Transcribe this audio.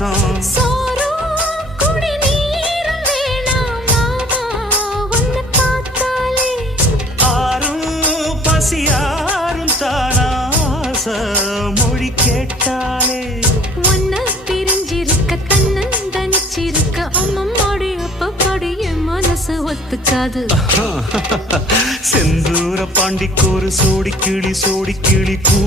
பாசம் ஆறும் பசியாரும் தானாச மொழி கேட்டாலே ஒன்ன பிரிஞ்சிருக்க தன்னந்தனிச்சிருக்க அம்மம்மாடி அப்பப்பாடி என் மனசு ஒத்துக்காது செந்தூர பாண்டிக்கோரு சோடி கிளி கூ